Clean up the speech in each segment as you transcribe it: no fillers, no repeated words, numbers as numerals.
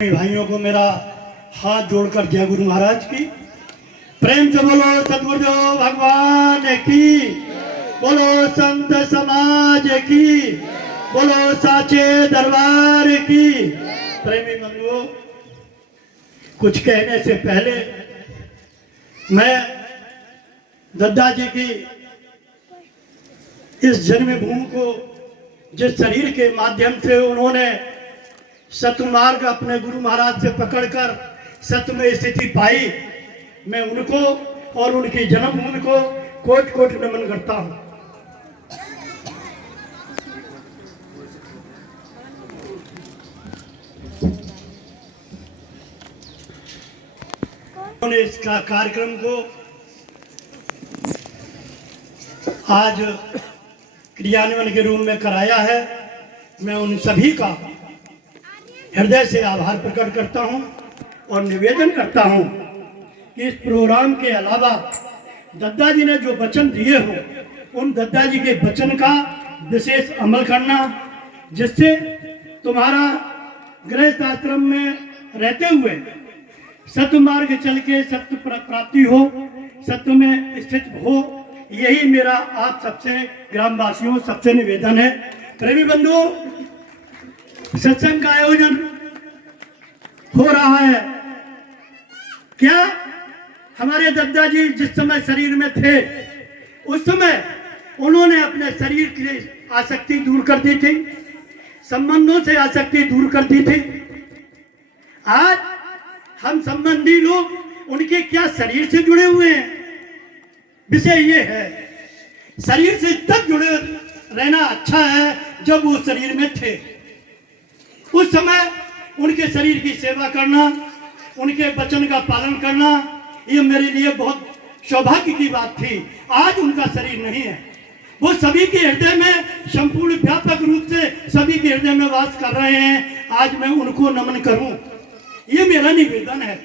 भाइयों को मेरा हाथ जोड़कर जय गुरु महाराज की प्रेम से बोलो सतगुरुदेव भगवान की, बोलो संत समाज की, बोलो साचे दरबार की। प्रेमी बंधुओं, कुछ कहने से पहले मैं दद्दा जी की इस जन्मभूमि को, जिस शरीर के माध्यम से उन्होंने सतमार्ग अपने गुरु महाराज से पकड़कर सत्य में स्थिति पाई, मैं उनको और उनकी जन्मभूमि को कोट कोट नमन करता हूं। उन्होंने इसका कार्यक्रम को आज क्रियान्वयन के रूप में कराया है। मैं उन सभी का हृदय से आभार प्रकट करता हूं और निवेदन करता हूं कि इस प्रोग्राम के अलावा दद्दा जी ने जो वचन दिए हो, उन दद्दा जी के वचन का विशेष अमल करना, जिससे तुम्हारा गृहस्थ आश्रम में रहते हुए सत्य मार्ग चल के सत्य प्राप्ति हो, सत्य में स्थित हो। यही मेरा आप सबसे ग्रामवासियों सबसे निवेदन है। प्रेमी बंधुओं, सत्संग का आयोजन हो रहा है। क्या हमारे दद्दा जी जिस समय शरीर में थे, उस समय उन्होंने अपने शरीर की आसक्ति दूर कर दी थी, संबंधों से आसक्ति दूर कर दी थी। आज हम संबंधी लोग उनके क्या शरीर से जुड़े हुए हैं? विषय ये है, शरीर से तब जुड़े रहना अच्छा है जब वो शरीर में थे। उस समय उनके शरीर की सेवा करना, उनके वचन का पालन करना, ये मेरे लिए बहुत सौभाग्य की बात थी। आज उनका शरीर नहीं है, वो सभी के हृदय में संपूर्ण व्यापक रूप से सभी के हृदय में वास कर रहे हैं। आज मैं उनको नमन करूं, ये मेरा निवेदन है।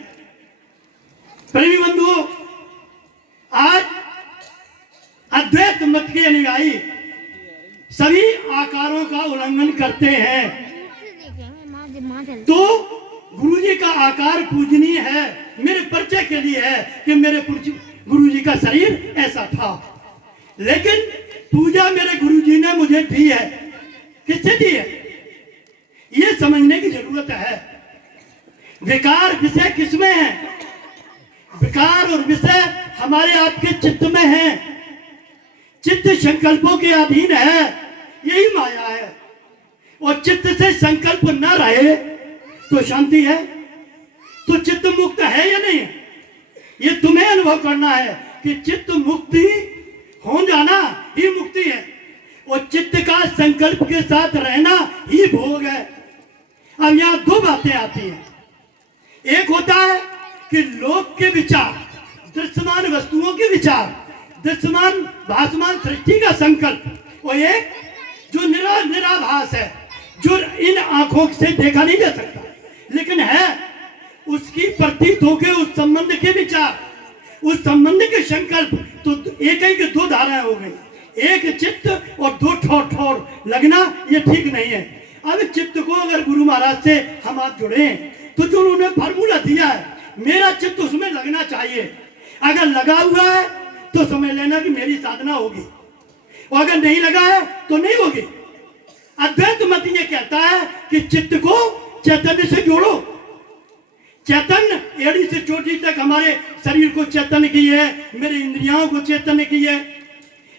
प्रेमी बंधुओं, आज अद्वैत मत के अनुयायी सभी आकारों का उल्लंघन करते हैं, तो गुरुजी का आकार पूजनीय है। मेरे परिचय के लिए है कि मेरे गुरुजी का शरीर ऐसा था, लेकिन पूजा मेरे गुरुजी ने मुझे दी है। किससे दी है, ये समझने की जरूरत है। विकार विषय किसमें है? विकार और विषय हमारे आपके चित्त में है। चित्त संकल्पों के अधीन है, यही माया है। और चित्त से संकल्प न रहे तो शांति है, तो चित्त मुक्त है या नहीं? ये तुम्हें अनुभव करना है कि चित्त मुक्ति हो जाना ही मुक्ति है, और चित्त का संकल्प के साथ रहना ही भोग है। अब यहां दो बातें आती हैं। एक होता है कि लोक के विचार, दृश्यमान वस्तुओं के विचार, दृश्यमान भासमान सृष्टि का संकल्प, और एक जो निराभास है, जो इन आंखों से देखा नहीं जा सकता लेकिन है, उसकी प्रतीत होकर उस संबंध के विचार, उस संबंध के संकल्प। तो एक ही के दो धाराएं हो गई, एक चित्त और दो ठोर ठोर लगना, ये ठीक नहीं है। अब चित्त को अगर गुरु महाराज से हम आज जुड़े तो जो उन्होंने फार्मूला दिया है, मेरा चित्त उसमें लगना चाहिए। अगर लगा हुआ है तो समझ लेना कि मेरी साधना होगी, और अगर नहीं लगा है तो नहीं होगी। अद्वैत मत ये कहता है कि चित्त को चैतन्य से जोड़ो। चैतन्य एड़ी से चोटी तक हमारे शरीर को चैतन्य की है, मेरे इंद्रियों को चैतन्य की है,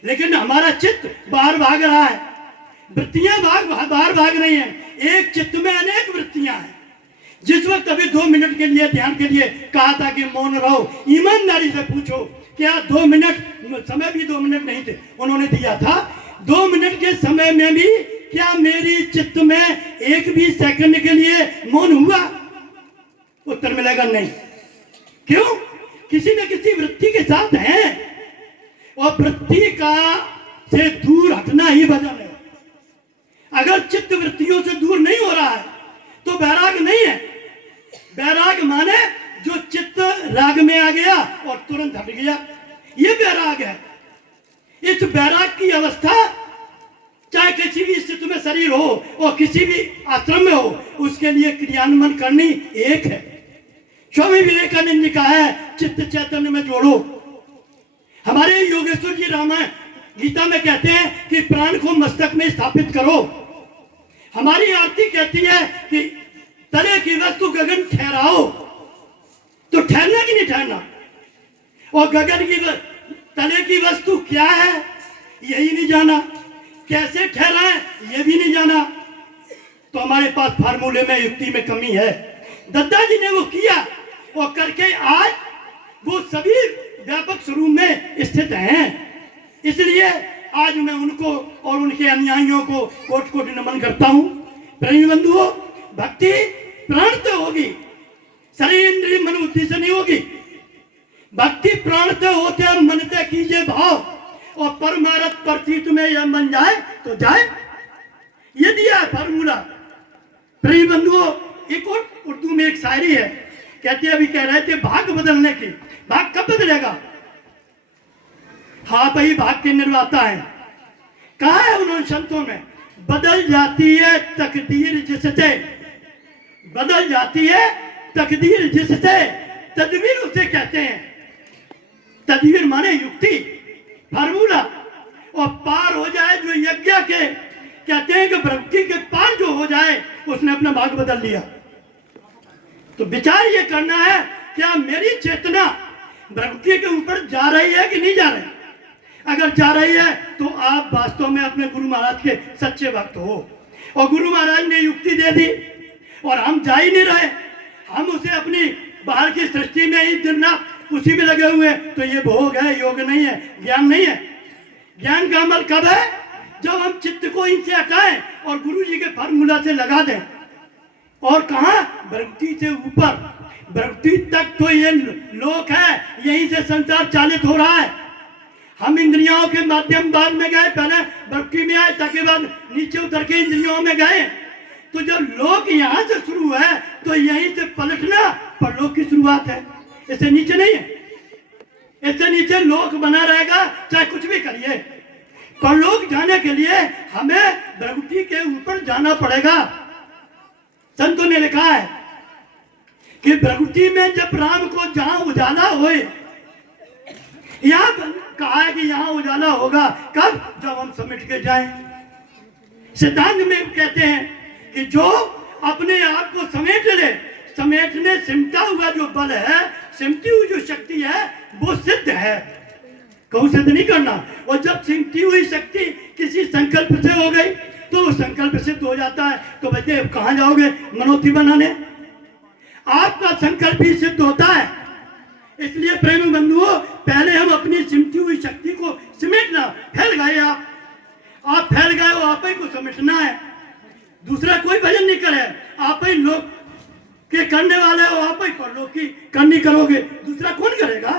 लेकिन हमारा चित्त बाहर भाग रहा है, वृत्तियां बाहर भाग रही हैं। एक चित्त में अनेक वृत्तियां हैं। जिस वक्त अभी 2 मिनट के लिए ध्यान के लिए कहा था कि मौन रहो, ईमानदारी से पूछो, क्या 2 मिनट, समय भी 2 मिनट नहीं थे, उन्होंने दिया था। 2 मिनट के समय में भी क्या मेरी चित्त में एक भी सेकंड के लिए मौन हुआ? उत्तर मिलेगा नहीं। क्यों? किसी न किसी वृत्ति के साथ है, और वृत्ति का से दूर हटना ही भजन है। अगर चित्त वृत्तियों से दूर नहीं हो रहा है तो वैराग नहीं है। वैराग माने जो चित्त राग में आ गया और तुरंत हट गया, ये वैराग है। इस वैराग की अवस्था चाहे किसी भी स्थिति में शरीर हो और किसी भी आश्रम में हो, उसके लिए क्रियान्वयन करनी एक है। स्वामी विवेकानंद ने कहा है चित्त चैतन्य में जोड़ो। हमारे योगेश्वर जी रामायण गीता में कहते हैं कि प्राण को मस्तक में स्थापित करो। हमारी आरती कहती है कि तले की वस्तु गगन ठहराओ। तो ठहरना कि नहीं ठहरना? और गगन की तले की वस्तु क्या है यही नहीं जाना, कैसे ठहरा है ये भी नहीं जाना। तो हमारे पास फार्मूले में, युक्ति में कमी है। दद्दा जी ने वो किया और करके आज वो सभी व्यापक स्वरूप में स्थित हैं। इसलिए आज मैं उनको और उनके अनुयायियों को कोटि कोटि नमन करता हूं। प्रेमी बंधुओं, भक्ति प्राण से होगी, शरीर इंद्रिय मन बुद्धि से नहीं होगी। भक्ति प्राण से होते मन से कीजिए भाव, और परमारथ प्रतीत में यह मन जाए तो जाए। ये दिया है फार्मूला। प्रेमी बंधुओं, एक और उर्दू में एक शायरी है, कहते अभी कह रहे थे भाग बदलने की। भाग कब बदलेगा? हाँ भाई, भाग के निर्माता है। कहा है उन्होंने संतों में, बदल जाती है तकदीर जिससे, बदल जाती है तकदीर जिससे, तदबीर उसे कहते हैं। तदबीर माने युक्ति, फार्मूला। और पार हो जाए जो यज्ञ के, कहते हैं कि भक्ति के पार जो हो जाए उसने अपना भाग बदल लिया। तो विचार ये करना है, क्या मेरी चेतना भक्ति के ऊपर जा रही है कि नहीं जा रही? अगर जा रही है तो आप वास्तव में अपने गुरु महाराज के सच्चे भक्त हो। और गुरु महाराज ने युक्ति दे दी और हम जा ही नहीं रहे, हम उसे अपनी बाहर की सृष्टि में ही दिन रात उसी में लगे हुए हैं। तो ये भोग है, योग नहीं है, ज्ञान नहीं है। ज्ञान का अमल कब है? जब हम चित्त को इनसे हटाएं और गुरु जी के फार्मूला से लगा दें। और कहा? भक्ति से ऊपर, भक्ति तक तो ये लोक है, यहीं से संसार चालित हो रहा है। हम इंद्रियों के माध्यम बाद में गए, पहले भक्ति में आए, ताकि बाद नीचे उतर के इंद्रियों में गए। तो जब लोक यहाँ से शुरू है तो यहीं से पलटना परलोक की शुरुआत है, इससे नीचे नहीं है। इससे नीचे लोक बना रहेगा, चाहे कुछ भी करिए। परलोक जाने के लिए हमें भक्ति के ऊपर जाना पड़ेगा। संतों ने लिखा है कि प्रकृति में जब राम को जहां उजाला होए, यहां कहा है कि यहां उजाला होगा कब? जब हम समेट के जाएं। सिद्धांत में कहते हैं कि जो अपने आप को समेट ले, समेटने सिमटा हुआ जो बल है, सिमटी हुई जो शक्ति है, वो सिद्ध है। कहूं सिद्ध नहीं करना। और जब सिमटी हुई शक्ति किसी संकल्प से हो गई तो वो संकल्प सिद्ध हो जाता है। तो बच्चे कहां जाओगे मनोती बनाने? आपका संकल्प ही सिद्ध होता है। इसलिए प्रेमी बंधुओं, पहले हम अपनी सिमटी हुई शक्ति को समेटना। फैल गए आप फैल गए हो, आप ही को समेटना है। दूसरा कोई भजन नहीं करे, आप ही लोग के करने वाले हो, आप ही परलोक की करनी करोगे, दूसरा कौन करेगा?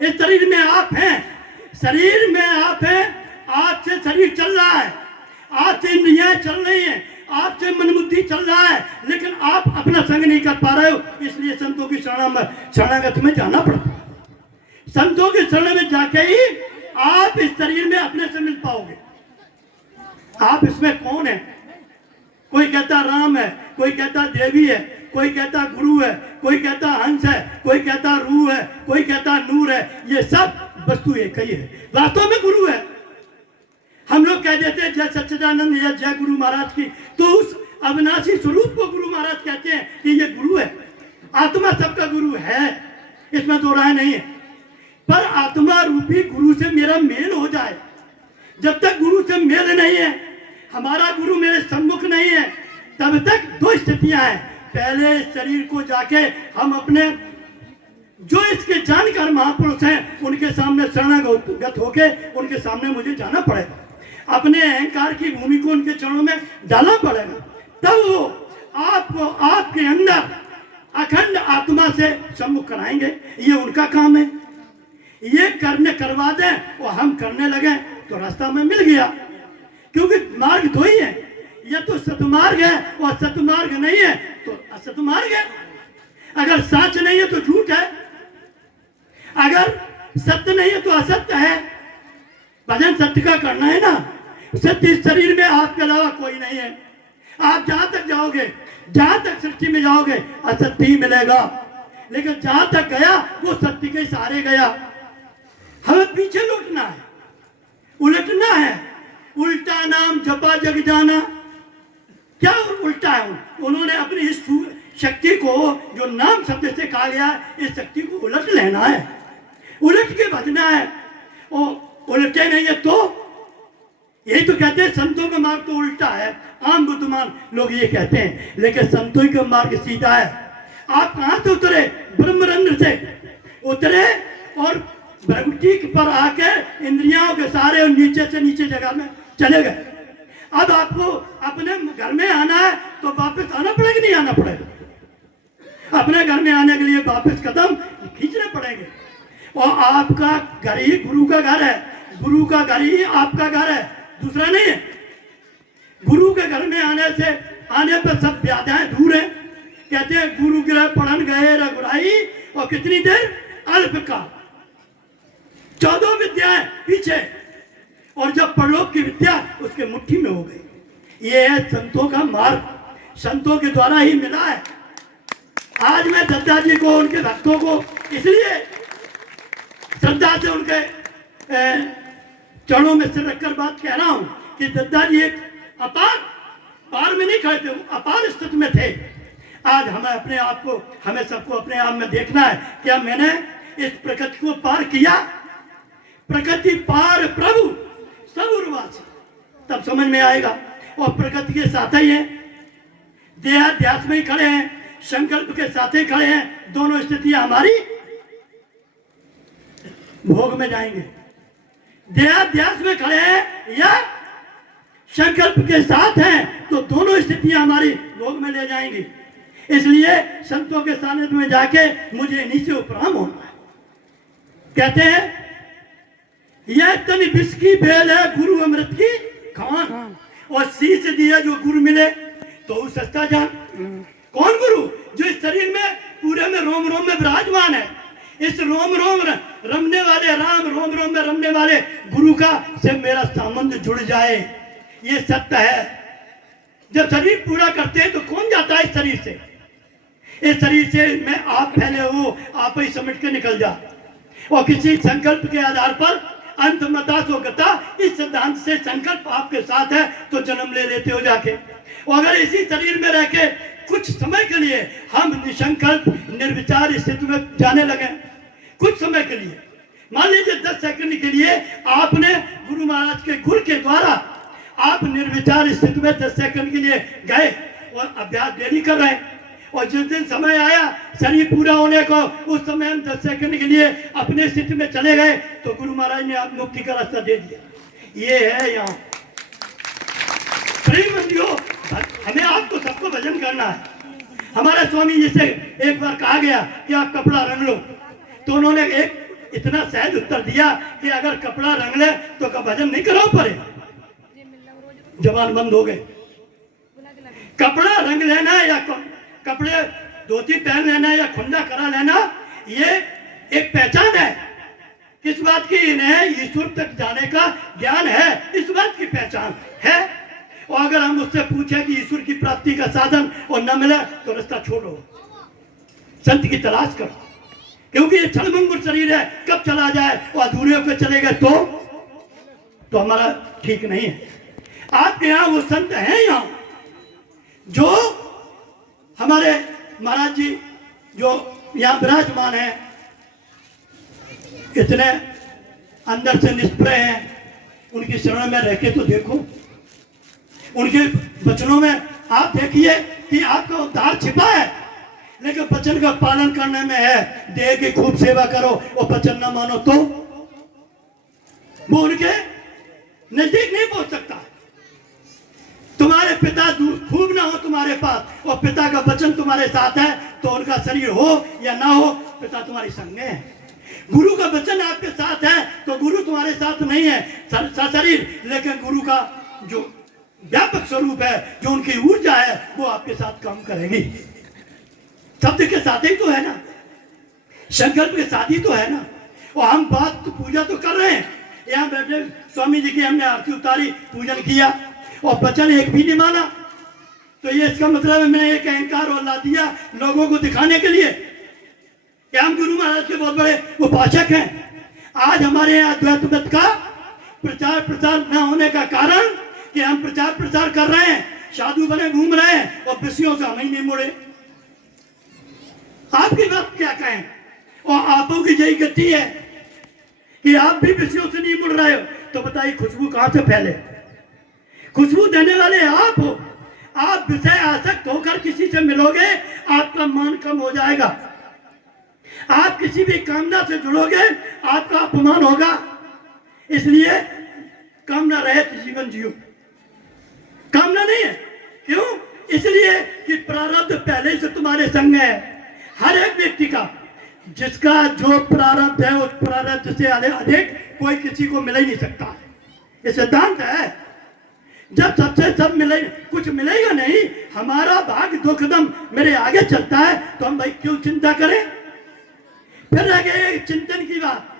इस शरीर में आप हैं, शरीर में आप हैं, आपसे शरीर चल रहा है, आपसे इंद्रियां चल रही हैं, आपसे मन बुद्धि चल रहा है, लेकिन आप अपना संग नहीं कर पा रहे हो। इसलिए संतों की शरणागत में जाना पड़ता है। संतों के शरण में जाके ही आप इस शरीर में अपने से मिल पाओगे। आप इसमें कौन है? कोई कहता राम है, कोई कहता देवी है, कोई कहता गुरु है, कोई कहता हंस है, कोई कहता रूह है, कोई कहता नूर है। ये सब वस्तु एक ही है, वास्तव में गुरु है। हम लोग कह देते हैं जय सच्चिदानंद या जय गुरु महाराज की, तो उस अविनाशी स्वरूप को गुरु महाराज कहते हैं कि ये गुरु है। आत्मा सबका गुरु है, इसमें दो राय नहीं है। पर आत्मा रूपी गुरु से मेरा मेल हो जाए। जब तक गुरु से मेल नहीं है, हमारा गुरु मेरे सम्मुख नहीं है, तब तक दो स्थितियां हैं। पहले इस शरीर को जाके हम अपने जो इसके जानकार महापुरुष हैं उनके सामने शरणागत होके उनके सामने मुझे जाना पड़ेगा। अपने अहंकार की भूमि को उनके चरणों में डालना पड़ेगा। तब वो आपको आपके अंदर अखंड आत्मा से सम्मुख कराएंगे। ये उनका काम है। ये करवा दें और हम करने लगे तो रास्ता में मिल गया। क्योंकि मार्ग दो ही है, या तो सतमार्ग है और सतमार्ग नहीं है तो असतमार्ग है। अगर सच नहीं है तो झूठ है, अगर सत्य नहीं है तो असत्य है। भजन सत्य का करना है ना। सत्य इस शरीर में आपके अलावा कोई नहीं है। आप जहां तक जाओगे, जहां तक सृष्टि में जाओगे, असत्य ही मिलेगा। लेकिन जहां तक गया वो सत्य के सहारे गया। हमें पीछे लौटना है, उलटना है। उल्टा नाम जपा जग जाना। क्या उल्टा है? उन्होंने अपनी इस शक्ति को, जो नाम शब्द से कहा गया, इस शक्ति को उलट लेना है, उलट के भजना है। और उलटे नहीं है तो यही तो कहते हैं संतों का मार्ग तो उल्टा है। आम बुद्धिमान लोग ये कहते हैं, लेकिन संतों का मार्ग सीधा है। आप कहां से उतरे? ब्रह्मरंध्र से उतरे और भ्रगुटी पर आके इंद्रियों के सारे और नीचे से नीचे जगह में चले गए। अब आपको अपने घर में आना है तो वापस आना पड़ेगा, नहीं आना पड़ेगा? अपने घर में आने के लिए वापस कदम खींचने पड़ेंगे। और आपका घर ही गुरु का घर है, गुरु का घर ही आपका घर है, दूसरा नहीं है। गुरु के घर में आने पर सब बाधाएं दूर है। कहते हैं गुरु गृह पढ़न गए रघुराई, और कितनी देर? अल्पकाल। 14 विद्याएं पीछे, और जब परलोक की विद्या उसके मुट्ठी में हो गई। ये है संतों का मार्ग, संतों के द्वारा ही मिला है। आज मैं दद्दा जी को, उनके भक्तों को इसलिए श्रद्धा से उनके चरणों में सिर रखकर बात कह रहा हूं कि दद्दा जी एक अपार पार में नहीं खड़े थे, अपार स्थिति में थे। आज हमें अपने आप को, हमें सबको अपने आप में देखना है, क्या मैंने इस प्रकृति को पार किया? प्रकृति पार प्रभु सब उर्वासी, तब समझ में आएगा। और प्रकृति के साथ ही हैं, देहाध्यास में ही खड़े हैं, संकल्प के साथ ही खड़े हैं। दोनों स्थितियां हमारी भोग में जाएंगे। देहाध्यास में खड़े हैं या संकल्प के साथ हैं, तो दोनों स्थितियां हमारी भोग में ले जाएंगी। इसलिए संतों के सानिध्य में जाके मुझे इन्हीं से उपराम होना है। कहते हैं यह तन विष की बेल है, गुरु अमृत की खान। और शीश दिया जो गुरु मिले तो सस्ता जान। कौन गुरु? जो इस शरीर में पूरे में रोम रोम में विराजमान है। इस रोम रोम रमने वाले राम, रोम रोम में रमने वाले गुरु का से मेरा संबंध जुड़ जाए, ये सत्य है। जब शरीर पूरा करते हैं तो कौन जाता है इस शरीर से? इस शरीर से मैं आप फैले हो, आप ही समेट के निकल जा। और किसी संकल्प के आधार पर अंत मता सो गता, इस सिद्धांत से संकल्प आपके साथ है तो जन्म ले लेते हो जाके। और अगर इसी शरीर में रह के कुछ समय के लिए हम निसंकल्प निर्विचार स्थिति में जाने लगे, कुछ समय के लिए, मान लीजिए 10 सेकंड के लिए आपने गुरु महाराज के गुरु के द्वारा आप निर्विचार स्थिति में 10 सेकंड के लिए गए और अभ्यास डेली कर रहे हैं। और जिस दिन समय आया शरीर पूरा होने को, उस समय हम 10 सेकंड के लिए अपने स्थिति में चले गए तो गुरु महाराज ने आप मुक्ति का रास्ता दे दिया। ये है यहाँ प्रेम। हमें आपको सबको भजन करना है। हमारे स्वामी जी से एक बार कहा गया कि आप कपड़ा रंग लो, तो उन्होंने एक इतना सहज उत्तर दिया कि अगर कपड़ा रंग ले तो का भजन नहीं कराओ पड़े। जवान बंद हो गए। कपड़ा रंग लेना या कपड़े धोती पहन लेना या खुंडा करा लेना, ये एक पहचान है। किस बात की? इन्हें ईश्वर तक जाने का ज्ञान है, इस बात की पहचान है। और अगर हम उससे पूछे कि ईश्वर की प्राप्ति का साधन और न मिले तो रास्ता छोड़ो, संत की तलाश करो, क्योंकि ये छलमंगुर शरीर है, कब चला जाए और अधूरे होकर चले गए तो हमारा ठीक नहीं है। आपके यहाँ वो संत हैं यहाँ जो हमारे महाराज जी जो यहाँ विराजमान है, इतने अंदर से निष्प्रय हैं, उनकी शरण में रह के तो देखो। उनके वचनों में आप देखिए कि आपका उद्धार छिपा है, लेकिन वचन का पालन करने में है। देह की खूब सेवा करो और वचन न मानो तो वो उनके नजदीक नहीं पहुंच सकता। तुम्हारे पिता खूब ना हो तुम्हारे पास और पिता का वचन तुम्हारे साथ है तो उनका शरीर हो या ना हो, पिता तुम्हारी संग में है। गुरु का वचन आपके साथ है तो गुरु तुम्हारे साथ नहीं है शरीर, लेकिन गुरु का जो व्यापक स्वरूप है, जो उनकी ऊर्जा है, वो आपके साथ काम करेगी। शब्द के साथ ही तो है ना, संकल्प के साथ ही तो है ना। और हम बात तो पूजा तो कर रहे हैं, यहाँ बैठे स्वामी जी की हमने आरती उतारी, पूजन किया और वचन एक भी नहीं माना, तो ये इसका मतलब है मैं एक अहंकार और ला दिया लोगों को दिखाने के लिए कि हम गुरु महाराज के बहुत बड़े उपासक हैं। आज हमारे यहाँ अद्वैत मत का प्रचार प्रसार न होने का कारण कि हम प्रचार प्रसार कर रहे हैं, साधु बने घूम रहे हैं और विषयों से हम ही नहीं मुड़े। आपकी बात क्या कहें, और आपों की यही गति है कि आप भी विषयों से नहीं मुड़ रहे हो, तो बताइए खुशबू कहां से फैले? खुशबू देने वाले आप हो। आप विषय आसक्त होकर किसी से मिलोगे, आपका मान कम हो जाएगा। आप किसी भी कामना से जुड़ोगे, आपका अपमान होगा। इसलिए कामना रहित जीवन जियो। कामना नहीं है, क्यों? इसलिए कि प्रारब्ध पहले से तुम्हारे संग है। हर एक व्यक्ति का, जिसका जो प्रारब्ध है उस प्रारब्ध से अधिक कोई किसी को मिल ही नहीं सकता। ये सिद्धांत है। जब सबसे सब मिले, कुछ मिलेगा नहीं, हमारा भाग्य 2 कदम मेरे आगे चलता है, तो हम भाई क्यों चिंता करें? फिर रह गए चिंतन की बात।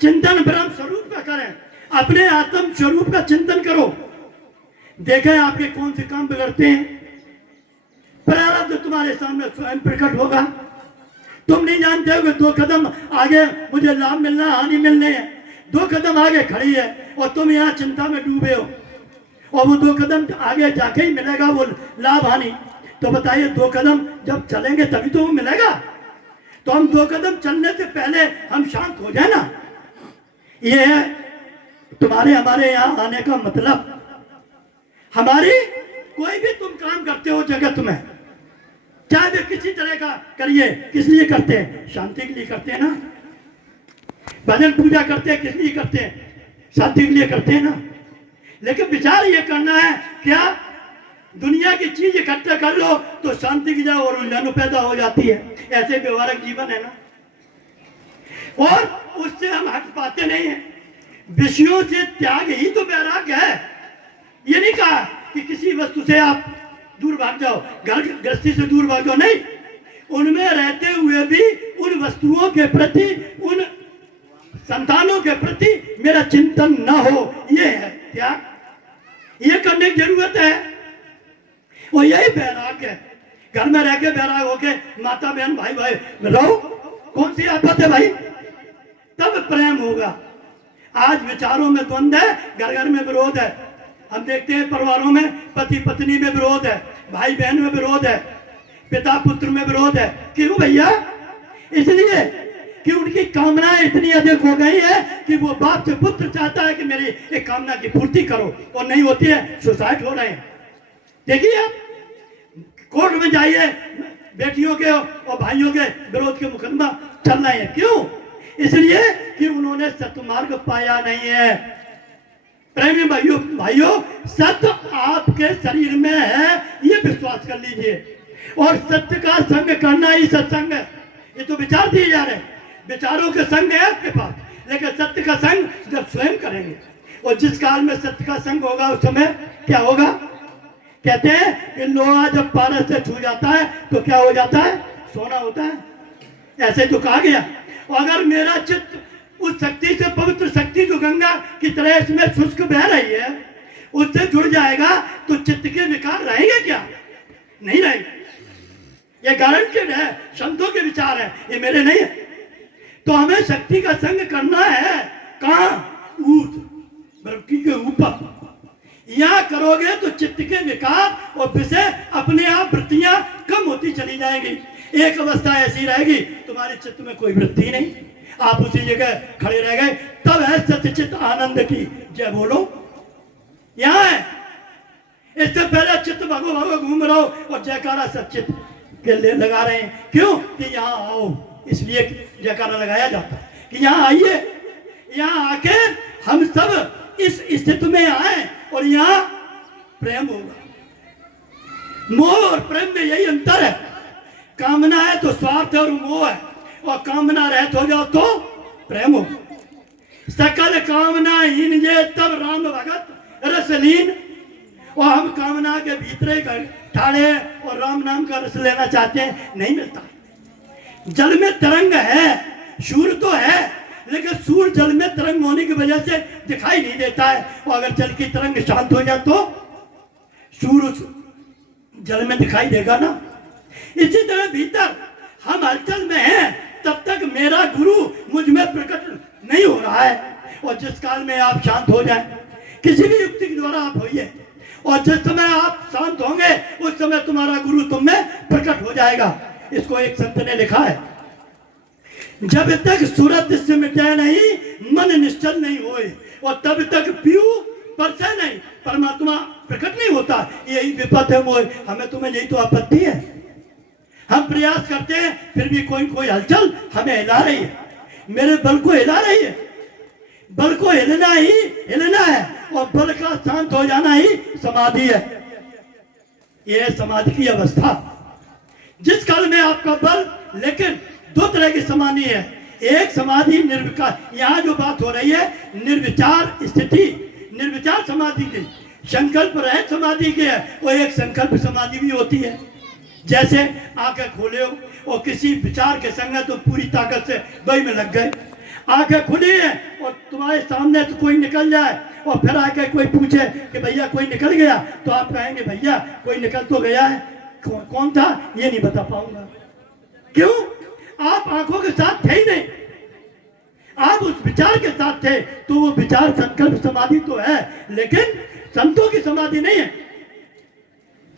चिंतन ब्रह्म स्वरूप का करें, अपने आत्म स्वरूप का चिंतन करो। देखें आपके कौन से काम बिगड़ते हैं, प्रारब्ध तुम्हारे सामने स्वयं प्रकट होगा। तुम नहीं जानते हो कि 2 कदम आगे मुझे लाभ मिलना, हानि मिलने है। 2 कदम आगे खड़ी है और तुम यहाँ चिंता में डूबे हो, और वो 2 कदम आगे जाके ही मिलेगा वो लाभ हानि। तो बताइए 2 कदम जब चलेंगे तभी तो वो मिलेगा। तो हम 2 कदम चलने से पहले हम शांत हो जाए ना। ये है तुम्हारे हमारे यहाँ आने का मतलब। हमारी कोई भी तुम काम करते हो जगत में, चाहे वे किसी तरह का करिए, किस लिए करते हैं? शांति के लिए करते हैं ना। भजन पूजा करते हैं, किस लिए करते हैं? शांति के लिए करते हैं ना। लेकिन विचार ये करना है, क्या दुनिया की चीज इकट्ठा कर लो तो शांति की जगह और उलझन पैदा हो जाती है। ऐसे व्यवहारिक जीवन है ना, और उससे हम हट पाते नहीं है। विषयों से त्याग ही तो वैराग्य है। ये नहीं कहा कि किसी वस्तु से आप दूर भाग जाओ, घर गृहस्थी से दूर भाग जाओ, नहीं। उनमें रहते हुए भी उन वस्तुओं के प्रति, उन संतानों के प्रति मेरा चिंतन न हो, ये है त्याग। ये करने की जरूरत है, और यही वैराग्य है। घर में रह के वैराग होके माता बहन भाई भाई रहो, कौन सी आफत है भाई? तब प्रेम होगा। आज विचारों में द्वंद्व है, घर घर में विरोध है। हम देखते हैं परिवारों में पति पत्नी में विरोध है, भाई बहन में विरोध है, पिता पुत्र में विरोध है। क्यों भैया? इसलिए कि उनकी कामनाएं इतनी अधिक हो गई है कि वो बाप से पुत्र चाहता है कि मेरी एक कामना की पूर्ति करो, और नहीं होती है, सुसाइड हो रहे हैं। देखिए आप कोर्ट में जाइए, बेटियों के और भाइयों के विरोध के मुकदमा चल रहे हैं। क्यों? इसलिए कि उन्होंने सत्मार्ग पाया नहीं है। प्रेमी भाइयों, सत्य आपके शरीर में है, ये विश्वास कर लीजिए। और सत्य का संग करना ही सत्संग है। ये तो विचार दिए जा रहे हैं, विचारों के संग है आपके पास, लेकिन सत्य का संग जब स्वयं करेंगे, और जिस काल में सत्य का संग होगा उस समय क्या होगा? कहते हैं कि लोहा जब पारस से छू जाता है तो क्या हो जाता है? सोना होता है। ऐसे तो कहा गया। और अगर मेरा चित्त उस शक्ति से, पवित्र शक्ति जो गंगा की तरह इसमें शुष्क बह रही है, उससे जुड़ जाएगा, तो चित्त के विकार रहेंगे क्या? नहीं रहेंगे। ये गारंटेड है, संतों के विचार है, ये मेरे नहीं है। तो हमें शक्ति का संग करना है। कहां? ऊर्ध्व वृत्ति के ऊपर। यहां करोगे तो चित्त के विकार और विषय अपने आप वृत्तियां कम होती चली जाएंगी। एक अवस्था ऐसी रहेगी, तुम्हारे चित्त में कोई वृत्ति नहीं, आप उसी जगह खड़े रह गए। तब है सत्यचित आनंद की जय बोलो। यहां है। इससे पहले चित्त भगो भगो घूम रहो और जयकारा सचित के लिए लगा रहे हैं। क्यों? कि यहाँ आओ, इसलिए जयकारा लगाया जाता है कि यहाँ आइए। यहाँ आके हम सब इस स्थिति में आए और यहाँ प्रेम होगा। मोह और प्रेम में यही अंतर है। कामना है तो स्वार्थ और मोह है, और कामना रहित हो जाओ तो प्रेम हो। सकल कामना हीन ये तब राम भगत रसलीन। और हम कामना के भीतरे ठाड़े और राम नाम का रस लेना चाहते हैं, नहीं मिलता। जल में तरंग है, शूर तो है, लेकिन सूर्य जल में तरंग होने की वजह से दिखाई नहीं देता है। और अगर जल की तरंग शांत हो जाए तो सूर्य जल में दिखाई देगा ना। इसी तरह भीतर हम हलचल में हैं, तब तक मेरा गुरु मुझ में प्रकट नहीं हो रहा है। और जिस काल में आप शांत हो जाए, किसी भी युक्ति के द्वारा आप होइए, और जिस समय आप शांत होंगे उस समय तुम्हारा गुरु तुम में प्रकट हो जाएगा। इसको एक संत ने लिखा है, जब तक सूरत से मिटे नहीं मन निश्चल नहीं होए, और तब तक पीऊ परसे नहीं परमात्मा प्रकट नहीं होता। यही विपत है मोह, हमें तुम्हें यही तो आपत्ति है। हम प्रयास करते हैं फिर भी कोई कोई हलचल हमें हिला रही है, मेरे बल को हिला रही है। बल को हिलना ही हिलना है, और बल का शांत हो जाना ही समाधि है। यह समाधि की अवस्था, जिस काल में आपका बल, लेकिन दो तरह की समाधि है। एक समाधि निर्विकार, यहाँ जो बात हो रही है निर्विचार स्थिति, निर्विचार समाधि की, संकल्प रहित समाधि की है। वो एक संकल्प समाधि भी होती है। जैसे आंखें खोले हो और किसी विचार के संग तो पूरी ताकत से दही में लग गए। आंखें खुली है और तुम्हारे सामने से कोई निकल जाए और फिर आके कोई पूछे कि भैया कोई निकल गया, तो आप कहेंगे भैया कोई निकल तो गया है, कौन था ये नहीं बता पाऊंगा। क्यों? आप आंखों के साथ थे ही नहीं, आप उस विचार के साथ थे। तो वो विचार संकल्प समाधि तो है, लेकिन संतों की समाधि नहीं है।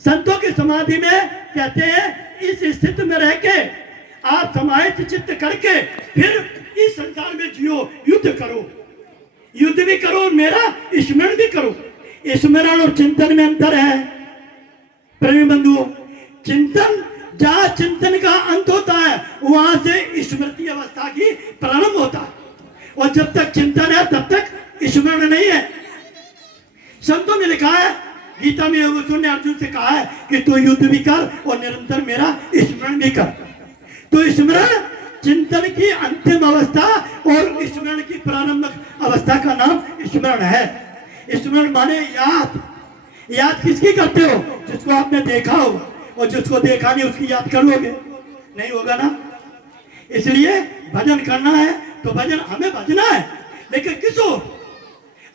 संतों की समाधि में कहते हैं इस स्थिति में रह के आप समाहित चित्त करके फिर इस संसार में जियो, युद्ध करो, युद्ध भी करो, मेरा स्मरण भी करो। स्मरण और चिंतन में अंतर है प्रेमी बंधुओं। चिंतन, जहां चिंतन का अंत होता है वहां से स्मृति अवस्था की प्रारंभ होता है, और जब तक चिंतन है तब तक स्मरण नहीं है। संतों ने लिखा है, गीता में अर्जुन ने अर्जुन से कहा है कि तू युद्ध भी कर और निरंतर मेरा स्मरण भी कर। तो स्मरण चिंतन की अंतिम अवस्था और स्मरण की प्रारंभिक अवस्था का नाम स्मरण है। स्मरण माने याद। याद किसकी करते हो? जिसको आपने देखा हो, और जिसको देखा नहीं उसकी याद कर लोगे? नहीं होगा ना। इसलिए भजन करना है तो भजन हमें भजना है, लेकिन किस ओर?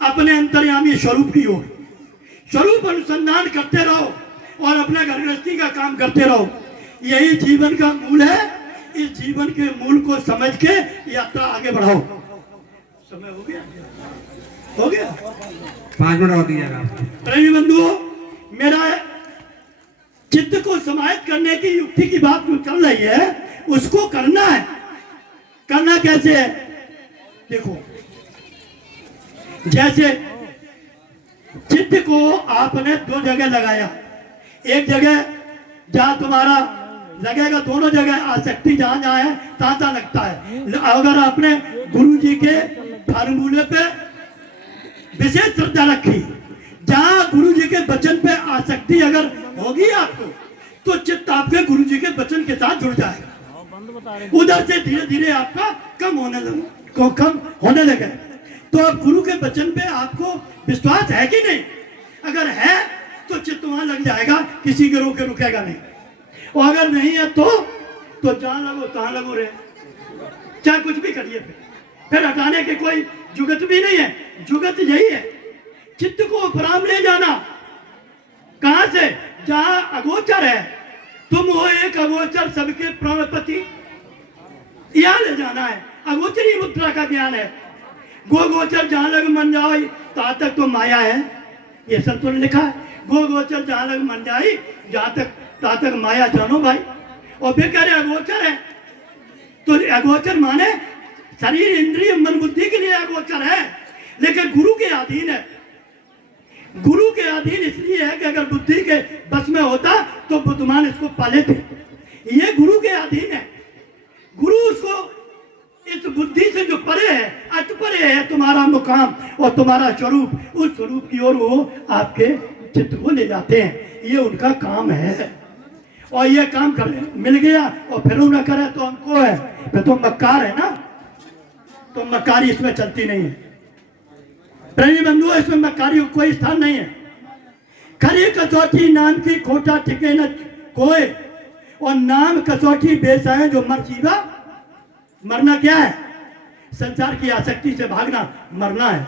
अपने अंतर्यामी स्वरूप की ओर। स्वरूप अनुसंधान करते रहो और अपना घर गृहस्थी का काम करते रहो। यही जीवन का मूल है। इस जीवन के मूल को समझ के यात्रा आगे बढ़ाओ। समय हो गया? हो गया? 5 मिनट और दिया प्रेमी बंधुओं, मेरा चित्त को समाहित करने की युक्ति की बात जो चल रही है उसको करना है। करना कैसे है? देखो, जैसे चित्त को आपने दो जगह लगाया, एक जगह जहां तुम्हारा लगेगा, दोनों जगह आसक्ति जहां जहां है तहां तहां लगता है। अगर आपने गुरु जी के फार्मूले पे विशेष श्रद्धा रखी, जहां गुरु जी के वचन पे आसक्ति अगर होगी आपको, तो चित्त आपके गुरु जी के वचन के साथ जुड़ जाएगा। उधर से धीरे धीरे आपका कम होने लगे। तो अब गुरु के वचन पे आपको विश्वास है कि नहीं? अगर है तो चित्त वहां लग जाएगा, किसी के रोके रुकेगा नहीं। और अगर नहीं है तो जहां लगो तहां लगो रहे, चाहे कुछ भी करिए। फिर हटाने की कोई जुगत भी नहीं है। जुगत यही है, चित्त को उपराम ले जाना। कहां से? जहां अगोचर है, तुम हो एक अगोचर सबके प्राणपति, यहां ले जाना है। अगोचरी मुद्रा का ज्ञान है। गो गोचर जहां लग मन जाए तहां तक तो माया है, ये संतों ने लिखा है। गो गोचर जहां लग मन जाए जहां तक तहां तक माया जानो भाई। और फिर कह रहे अगोचर है, तो अगोचर माने शरीर इंद्रिय मन बुद्धि के लिए अगोचर है, लेकिन गुरु के अधीन है। गुरु के अधीन इसलिए है कि अगर बुद्धि के बस में होता तो बुद्धिमान इसको पाले थे। ये गुरु के अधीन है। गुरु उसको इस बुद्धि से जो परे है, अट परे है तुम्हारा मुकाम और तुम्हारा स्वरूप, उस स्वरूप की ओर वो आपके चित्त को ले जाते हैं। ये उनका काम है। और ये काम कर मिल गया और फिर वो ना करे तो हमको है, फिर तो मक्कार है ना। तो मक्कारी इसमें चलती नहीं है प्रेमी बंधुओं, इसमें मक्कारी को कोई स्थान नहीं है। खरी कसौटी नाम की खोटा टिके न कोई, और नाम कसौटी बेस है जो मर जीवा। मरना क्या है? संसार की आसक्ति से भागना, मरना है।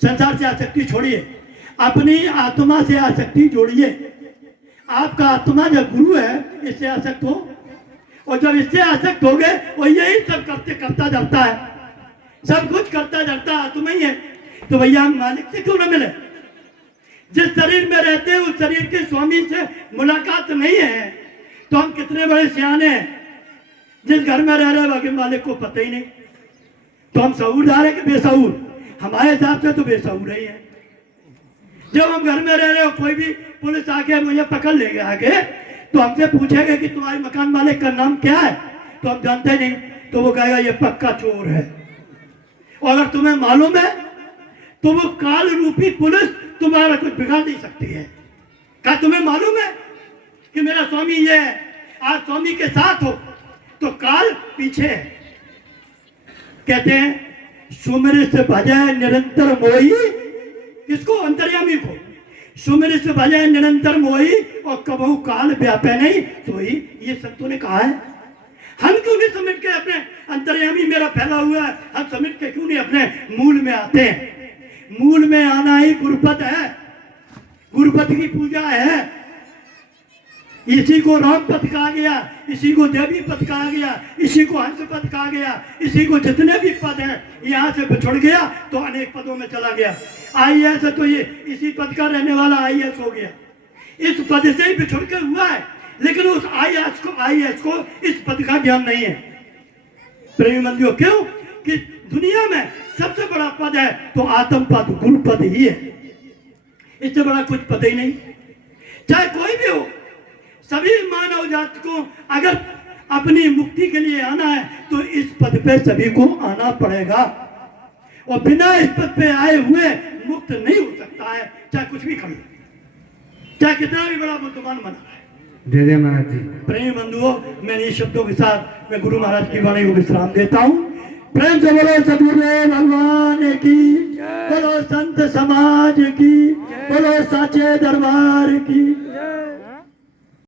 संसार से आसक्ति छोड़िए, अपनी आत्मा से आसक्ति जोड़िए। आपका आत्मा जब गुरु है, इससे आसक्त हो, और जब इससे आसक्त हो गए वो यही सब करता जाता है, सब कुछ करता जाता आत्मा ही है। तो भैया हम मालिक से क्यों ना मिले? जिस शरीर में रहते हैं उस शरीर के स्वामी से मुलाकात नहीं है, तो हम कितने बड़े सियाने हैं। जिस घर में रह रहे बाकी मालिक को पता ही नहीं, तो हम शऊरदार है कि बेशऊर? हमारे हिसाब से तो बेशऊर ही है। जब हम घर में रह रहे हो, कोई भी पुलिस आके मुझे पकड़ ले गया आगे, तो हमसे पूछेगा कि तुम्हारे मकान मालिक का नाम क्या है, तो हम जानते नहीं, तो वो कहेगा ये पक्का चोर है। और अगर तुम्हें मालूम है तो वो काल रूपी पुलिस तुम्हारा कुछ बिगाड़ नहीं सकती है। क्या तुम्हें मालूम है कि मेरा स्वामी ये है? आज स्वामी के साथ हो तो काल पीछे है। कहते हैं सुमिरिस भजय निरंतर मोही, किसको? अंतर्यामी को। सुमिरिस भजय निरंतर मोही और कबहू काल व्यापे नहीं तो ही, ये संतों ने कहा है। हम क्यों नहीं समेट के अपने अंतर्यामी मेरा फैला हुआ है, हम समेट के क्यों नहीं अपने मूल में आते हैं? मूल में आना ही गुरुपद है, गुरुपद की पूजा है। इसी को राम पद कहा गया, इसी को देवी पद कहा गया, इसी को हंस पद कहा गया, इसी को जितने भी पद हैं, यहाँ से बिछुड़ गया तो अनेक पदों में चला गया। आईएएस है तो ये इसी पद का रहने वाला आईएएस हो गया, इस पद से ही बिछुड़ के हुआ है। लेकिन उस आईएएस को इस पद का ज्ञान नहीं है। प्रेमी मंदियों, क्यों? कि दुनिया में सबसे बड़ा पद है तो आत्म पद, गुरु पद ही है। इससे बड़ा कुछ पद ही नहीं। चाहे कोई भी हो, सभी मानव जाति को अगर अपनी मुक्ति के लिए आना है तो इस पद पे सभी को आना पड़ेगा, और बिना इस पद पे आए हुए मुक्त नहीं हो सकता है, चाहे कुछ भी कर लो, चाहे कितना भी बड़ा बुद्धिमान बना है। जय जय महाराज जी। प्रेमी बंधुओं, मैं इन शब्दों के साथ मैं गुरु महाराज की वाणी को विश्राम देता हूँ। प्रेम से बोलो सदगुरुदेव भगवान की, बोलो संत समाज की, बोलो साचे दरबार की।